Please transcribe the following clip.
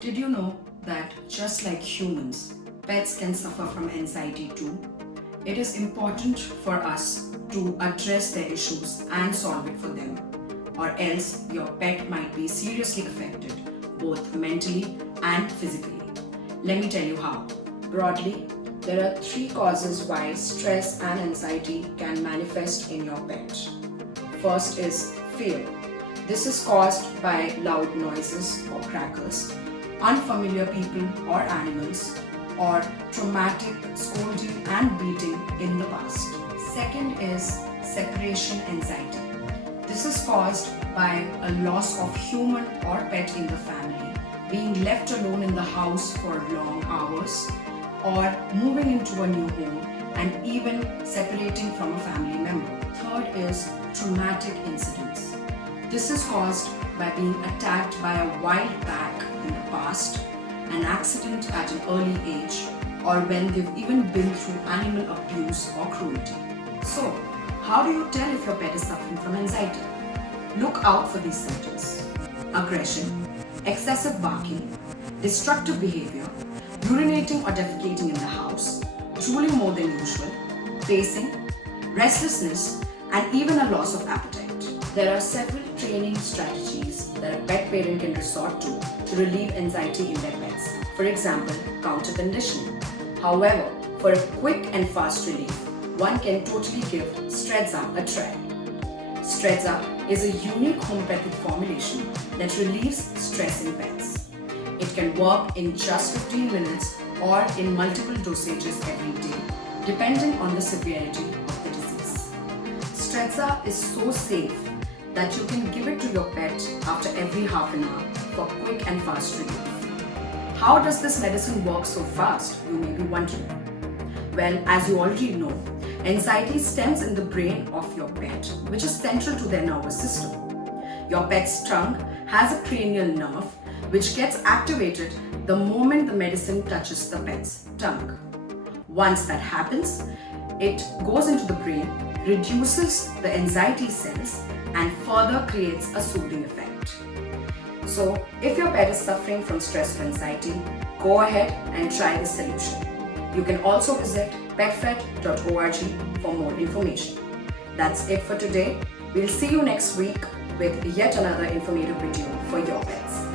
Did you know that just like humans, pets can suffer from anxiety too? It is important for us to address their issues and solve it for them, or else your pet might be seriously affected, both mentally and physically. Let me tell you how. Broadly, there are three causes why stress and anxiety can manifest in your pet. First is fear. This is caused by loud noises or crackers, unfamiliar people or animals, or traumatic scolding and beating in the past. Second is separation anxiety. This is caused by a loss of human or pet in the family, being left alone in the house for long hours, or moving into a new home and even separating from a family member. Third is traumatic incidents. This is caused by being attacked by a wild pack in the past, an accident at an early age, or when they've even been through animal abuse or cruelty. So, how do you tell if your pet is suffering from anxiety? Look out for these symptoms: aggression, excessive barking, destructive behavior, urinating or defecating in the house, drooling more than usual, pacing, restlessness, and even a loss of appetite. There are several training strategies that a pet parent can resort to relieve anxiety in their pets. For example, counter conditioning. However, for a quick and fast relief, one can totally give Stretza a try. Stretza is a unique homeopathic formulation that relieves stress in pets. It can work in just 15 minutes or in multiple dosages every day, depending on the severity of the disease. Stretza is so safe that you can give it to your pet after every half an hour for quick and fast relief. How does this medicine work so fast, you may be wondering? Well, as you already know, anxiety stems in the brain of your pet, which is central to their nervous system. Your pet's tongue has a cranial nerve which gets activated the moment the medicine touches the pet's tongue. Once that happens, it goes into the brain, reduces the anxiety cells, and further creates a soothing effect. So, if your pet is suffering from stress or anxiety, go ahead and try this solution. You can also visit petfed.org for more information. That's it for today. We'll see you next week with yet another informative video for your pets.